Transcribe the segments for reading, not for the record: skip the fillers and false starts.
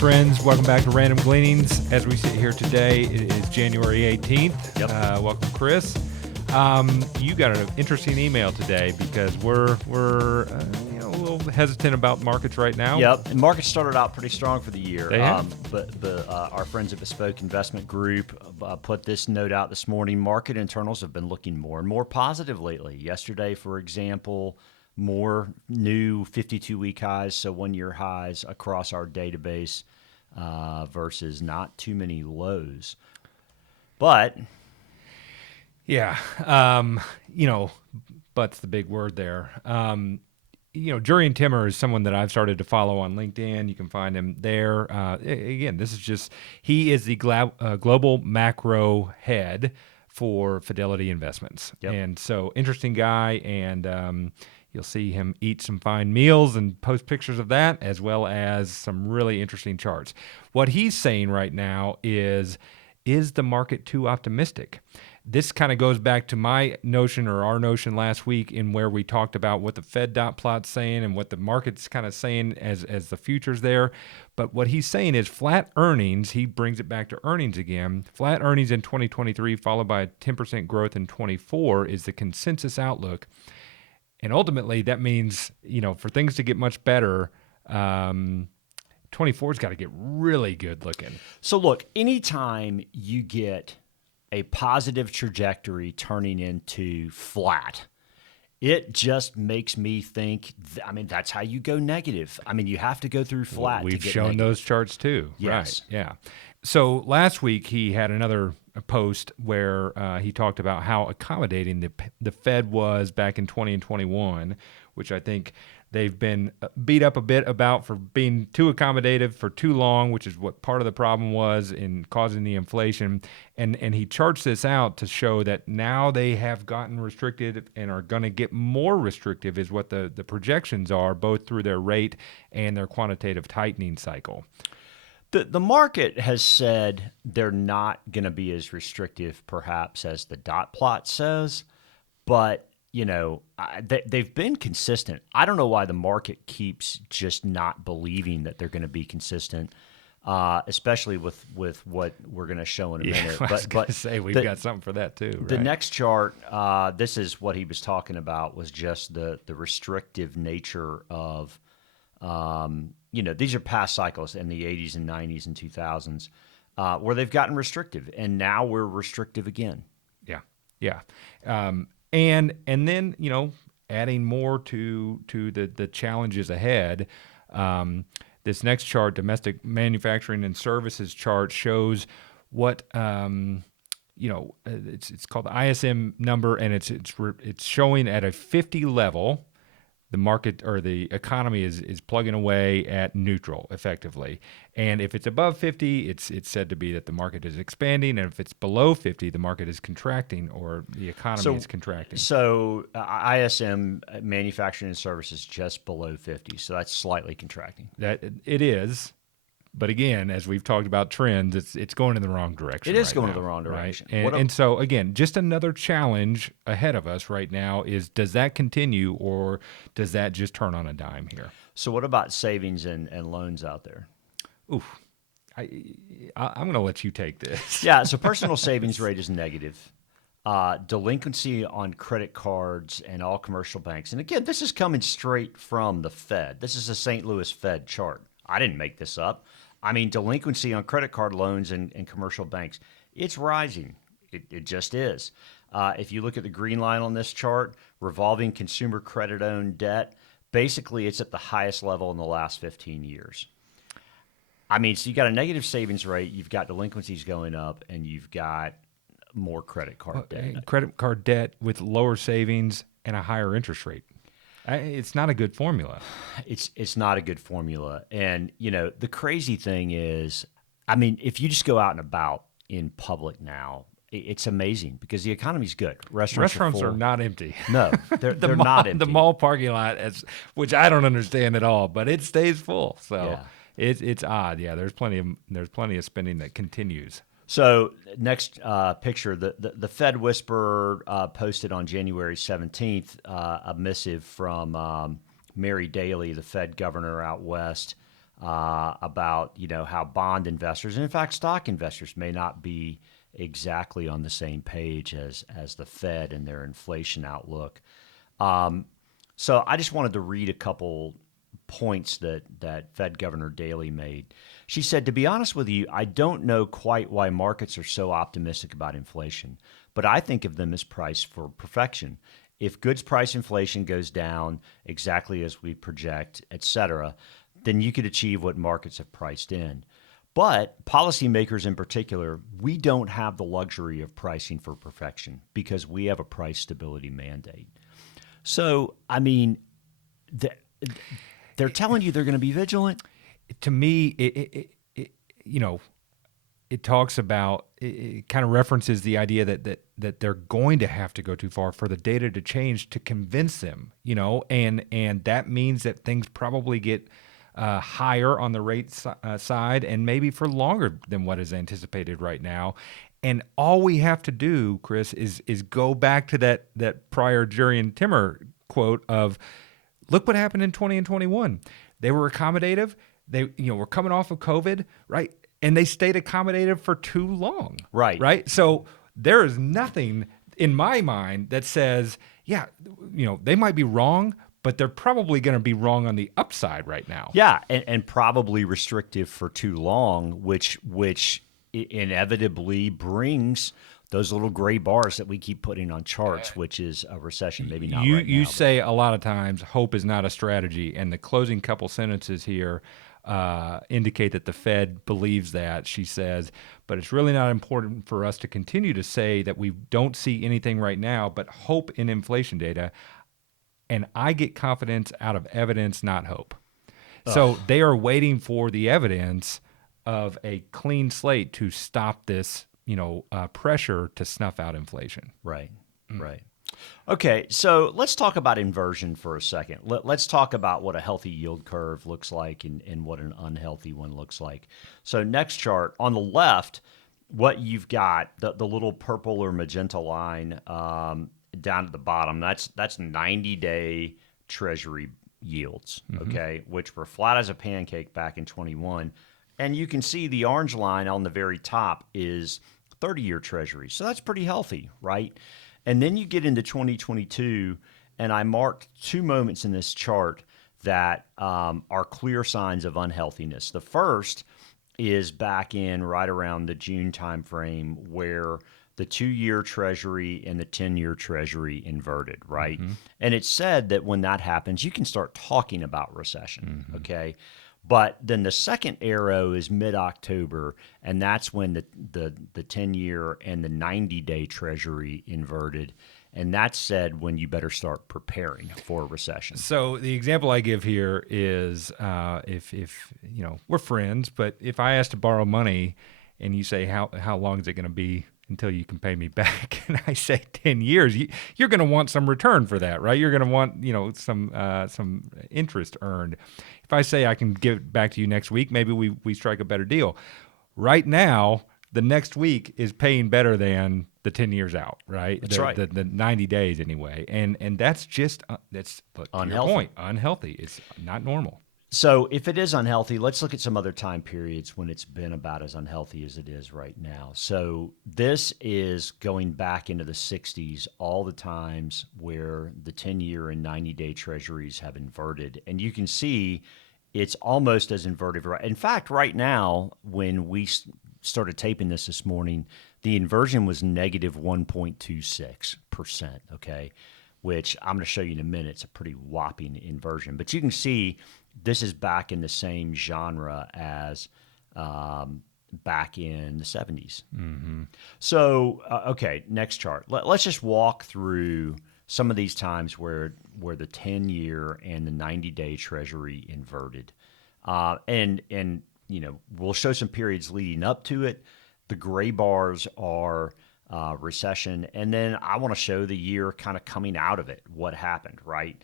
friends. Welcome back to Random Gleanings. As we sit here today, it is January 18th. Yep. Welcome, Chris. You got an interesting email today because we're a little hesitant about markets right now. Yep. And markets started out pretty strong for the year. They have. But our friends at Bespoke Investment Group put this note out this morning. Market internals have been looking more and more positive lately. Yesterday, for example, more new 52-week highs, so one-year highs across our database versus not too many lows. But yeah, but's the big word there. Jurian Timmer is someone that I've started to follow on LinkedIn. You can find him there. Again, he is the global macro head for Fidelity Investments. Yep. And so interesting guy, and you'll see him eat some fine meals and post pictures of that, as well as some really interesting charts. What he's saying right now is the market too optimistic? This kind of goes back to my notion or our notion last week in where we talked about what the Fed dot plot's saying and what the market's kind of saying as the future's there. But what he's saying is flat earnings, he brings it back to earnings again, flat earnings in 2023 followed by a 10% growth in 24 is the consensus outlook. And ultimately that means, for things to get much better, 24's got to get really good looking. So look, anytime you get a positive trajectory turning into flat, it just makes me think, that's how you go negative. You have to go through flat. We've to get shown negative. those charts too. Yes. Right. Yeah. So last week he had another post where he talked about how accommodating the Fed was back in 20 and 21, which I think they've been beat up a bit about for being too accommodative for too long, which is what part of the problem was in causing the inflation. And he charts this out to show that now they have gotten restricted and are going to get more restrictive is what the projections are, both through their rate and their quantitative tightening cycle. The market has said they're not going to be as restrictive, perhaps, as the dot plot says, but they've been consistent. I don't know why the market keeps just not believing that they're going to be consistent, especially with what we're going to show in a minute. I was going to say we've got something for that too. Right? The next chart, this is what he was talking about, was just the restrictive nature of. These are past cycles in the 80s and 90s and 2000s where they've gotten restrictive, and now we're restrictive again. Yeah. And then, adding more to the challenges ahead, this next chart, domestic manufacturing and services chart, shows what it's called the ISM number, and it's showing at a 50 level. The market or the economy is plugging away at neutral effectively. And if it's above 50, it's said to be that the market is expanding. And if it's below 50, the market is contracting or the economy is contracting. So ISM, manufacturing and services, just below 50. So that's slightly contracting. That it is. But again, as we've talked about trends, it's going in the wrong direction. It is going in the wrong direction. Right? And so, again, just another challenge ahead of us right now is, does that continue or does that just turn on a dime here? So what about savings and loans out there? Oof. I'm going to let you take this. Yeah, so personal savings rate is negative. Delinquency on credit cards and all commercial banks. And again, this is coming straight from the Fed. This is a St. Louis Fed chart. I didn't make this up. Delinquency on credit card loans and commercial banks, it's rising. It just is. If you look at the green line on this chart, revolving consumer credit-owned debt, basically it's at the highest level in the last 15 years. So you've got a negative savings rate, you've got delinquencies going up, and you've got more credit card debt. Credit card debt with lower savings and a higher interest rate. It's not a good formula. It's not a good formula. And, the crazy thing is, if you just go out and about in public now, it's amazing because the economy's good. Restaurants are not empty. No, they're not empty. The mall parking lot, which I don't understand at all, but it stays full. So yeah. It's odd. Yeah, there's plenty of spending that continues. So next picture, the Fed Whisperer posted on January 17th a missive from Mary Daly, the Fed governor out west, about how bond investors, and in fact stock investors, may not be exactly on the same page as the Fed and their inflation outlook. So I just wanted to read a couple points that Fed Governor Daly made. She said, "To be honest with you, I don't know quite why markets are so optimistic about inflation, but I think of them as priced for perfection. If goods price inflation goes down exactly as we project, et cetera, then you could achieve what markets have priced in. But policymakers in particular, we don't have the luxury of pricing for perfection because we have a price stability mandate." So, I mean, they're telling you they're going to be vigilant. To me, it talks about, it kind of references the idea that they're going to have to go too far for the data to change to convince them, and that means that things probably get higher on the rate side, and maybe for longer than what is anticipated right now. And all we have to do, Chris, is go back to that prior Jurrien Timmer quote of, look what happened in 20 and 21. They were accommodative. They were coming off of COVID, right? And they stayed accommodative for too long. Right. So there is nothing in my mind that says, yeah, they might be wrong, but they're probably going to be wrong on the upside right now. Yeah, and probably restrictive for too long, which inevitably brings those little gray bars that we keep putting on charts, which is a recession. Maybe not right now. You say a lot of times hope is not a strategy, and the closing couple sentences here indicate that the Fed believes that. She says, but it's really not important for us to continue to say that we don't see anything right now, but hope in inflation data. And I get confidence out of evidence, not hope. So they are waiting for the evidence of a clean slate to stop this, pressure to snuff out inflation. Right. Okay, so let's talk about inversion for a second. Let's talk about what a healthy yield curve looks like and what an unhealthy one looks like. So next chart, on the left, what you've got, the little purple or magenta line down at the bottom, that's 90-day Treasury yields, okay, which were flat as a pancake back in 21. And you can see the orange line on the very top is 30-year Treasury. So that's pretty healthy, right? And then you get into 2022, and I marked two moments in this chart that are clear signs of unhealthiness. The first is back in right around the June timeframe where the 2-year Treasury and the 10-year Treasury inverted, right? And it's said that when that happens, you can start talking about recession, okay? But then the second arrow is mid-October, and that's when the 10-year and the 90-day Treasury inverted. And that said when you better start preparing for a recession. So the example I give here is if we're friends, but if I ask to borrow money and you say, how long is it going to be until you can pay me back? And I say 10 years, you're going to want some return for that, right? You're going to want, some interest earned. If I say I can give it back to you next week, maybe we strike a better deal. Right now, the next week is paying better than the 10 years out, right? That's right. The 90 days anyway. And that's just, that's unhealthy. To your point, unhealthy. It's not normal. So if it is unhealthy, let's look at some other time periods when it's been about as unhealthy as it is right now. So this is going back into the 60s, all the times where the 10-year and 90-day Treasuries have inverted. And you can see it's almost as inverted. In fact, right now, when we started taping this morning, the inversion was negative 1.26%, okay, which I'm going to show you in a minute. It's a pretty whopping inversion. But you can see this is back in the same genre as back in the 70s. So, okay, next chart. Let's just walk through some of these times where the 10-year and the 90-day Treasury inverted. And we'll show some periods leading up to it. The gray bars are recession. And then I want to show the year kind of coming out of it, what happened, right?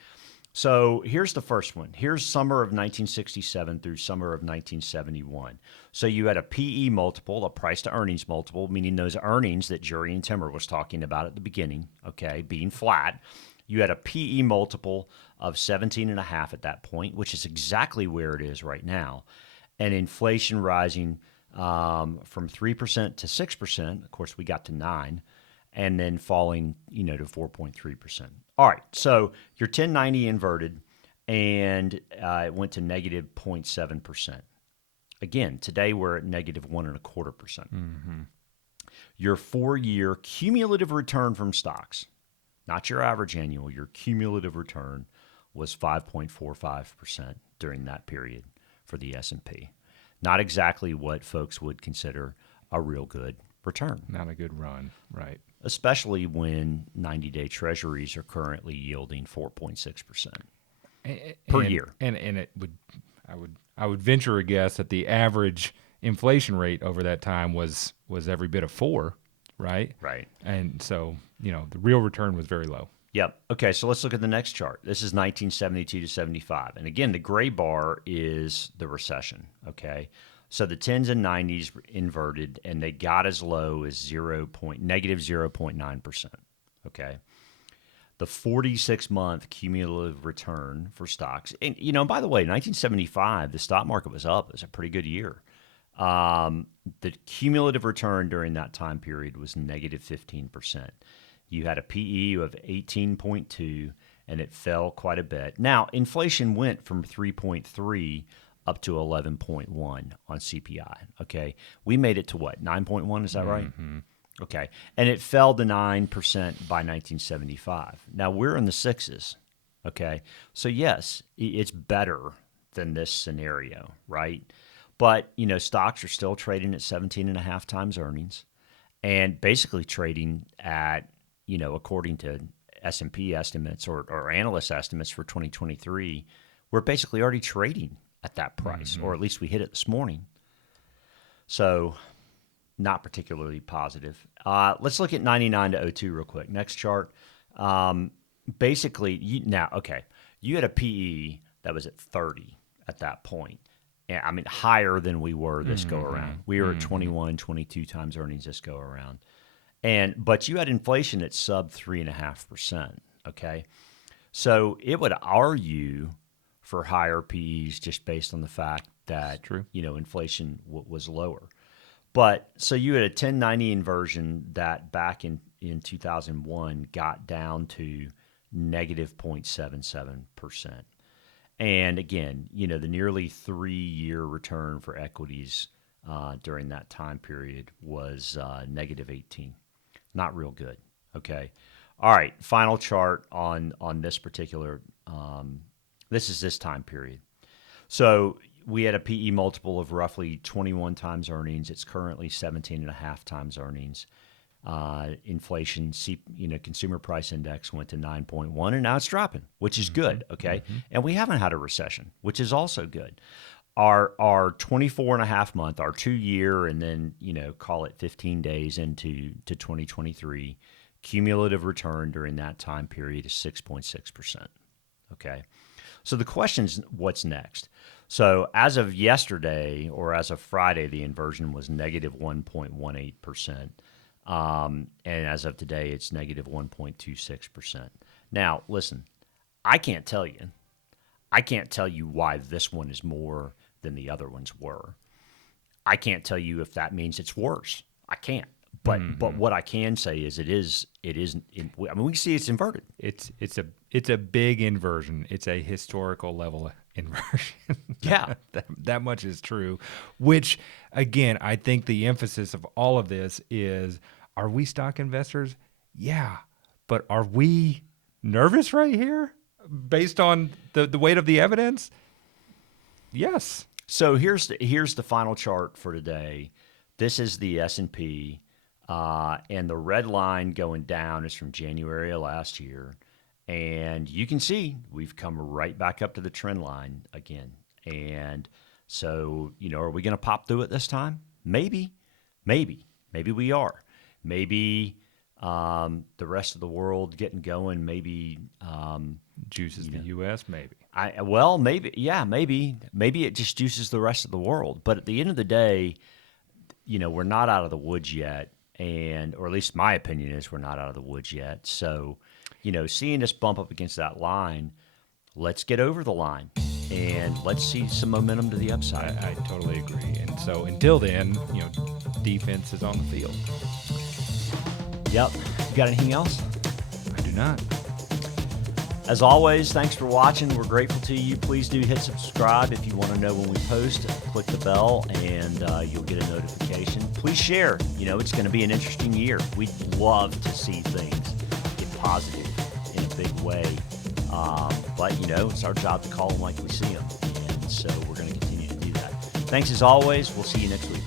So here's the first one. Here's summer of 1967 through summer of 1971. So you had a PE multiple, a price to earnings multiple, meaning those earnings that Jurrien Timmer was talking about at the beginning, okay, being flat. You had a PE multiple of 17.5 at that point, which is exactly where it is right now. and inflation rising from 3% to 6%. Of course, we got to 9, and then falling, to 4.3%. All right, so your 1090 inverted, and it went to negative 0.7%. Again, today we're at negative 1.25%. Your 4-year cumulative return from stocks, not your average annual, your cumulative return was 5.45% during that period for the S&P. Not exactly what folks would consider a real good return. Not a good run, right? Especially when 90-day treasuries are currently yielding 4.6% per year. And it would, I would venture a guess that the average inflation rate over that time was every bit of 4, right? Right. And so, the real return was very low. Yep. Okay, so let's look at the next chart. This is 1972 to 75. And again, the gray bar is the recession, okay? So the 10s and 90s inverted, and they got as low as negative 0.9%, okay? The 46-month cumulative return for stocks. And, by the way, 1975, the stock market was up. It was a pretty good year. The cumulative return during that time period was negative 15%. You had a PE of 18.2, and it fell quite a bit. Now, inflation went from 3.3 up to 11.1 on CPI, okay? We made it to what, 9.1, is that right? Okay, and it fell to 9% by 1975. Now, we're in the 6s, okay? So, yes, it's better than this scenario, right? But, stocks are still trading at 17.5 times earnings, and basically trading at, according to S&P estimates or analyst estimates for 2023, we're basically already trading at that price, or at least we hit it this morning. So not particularly positive. Let's look at 99 to 02 real quick. Next chart. Basically, you had a PE that was at 30 at that point. I mean, higher than we were this go around. We were at 21, 22 times earnings this go around. But you had inflation at sub 3.5%. Okay. So it would argue for higher PEs just based on the fact that, inflation was lower. But so you had a 1090 inversion that back in 2001 got down to negative 0.77%. And again, the nearly 3-year return for equities during that time period was negative 18. Not real good. Okay. All right. Final chart on this particular. This is this time period. So we had a PE multiple of roughly 21 times earnings. It's currently 17.5 times earnings. Inflation, consumer price index went to 9.1, and now it's dropping, which is good, okay? And we haven't had a recession, which is also good. Our 24.5 month, our 2-year, and then, call it 15 days into 2023, cumulative return during that time period is 6.6%, okay? So the question is, what's next? So as of yesterday, or as of Friday, the inversion was negative 1.18%. And as of today, it's negative 1.26%. Now, listen, I can't tell you why this one is more than the other ones were. I can't tell you if that means it's worse. I can't. But what I can say is it is. I mean, we see it's inverted. It's a big inversion. It's a historical level inversion. Yeah, that much is true. Which, again, I think the emphasis of all of this is: are we stock investors? Yeah, but are we nervous right here, based on the weight of the evidence? Yes. So here's the final chart for today. This is the S&P. And the red line going down is from January of last year. And you can see we've come right back up to the trend line again. And so, are we going to pop through it this time? Maybe we are. Maybe the rest of the world getting going, maybe juices the U.S., maybe. Maybe it just juices the rest of the world. But at the end of the day, we're not out of the woods yet. Or at least my opinion is we're not out of the woods yet. So, seeing us bump up against that line, let's get over the line. and let's see some momentum to the upside. I totally agree. And so until then, defense is on the field. Yep. You got anything else? I do not. As always, thanks for watching. We're grateful to you. Please do hit subscribe if you want to know when we post. Click the bell, and you'll get a notification. Please share. It's going to be an interesting year. We'd love to see things get positive in a big way. But, it's our job to call them like we see them. And so we're going to continue to do that. Thanks as always. We'll see you next week.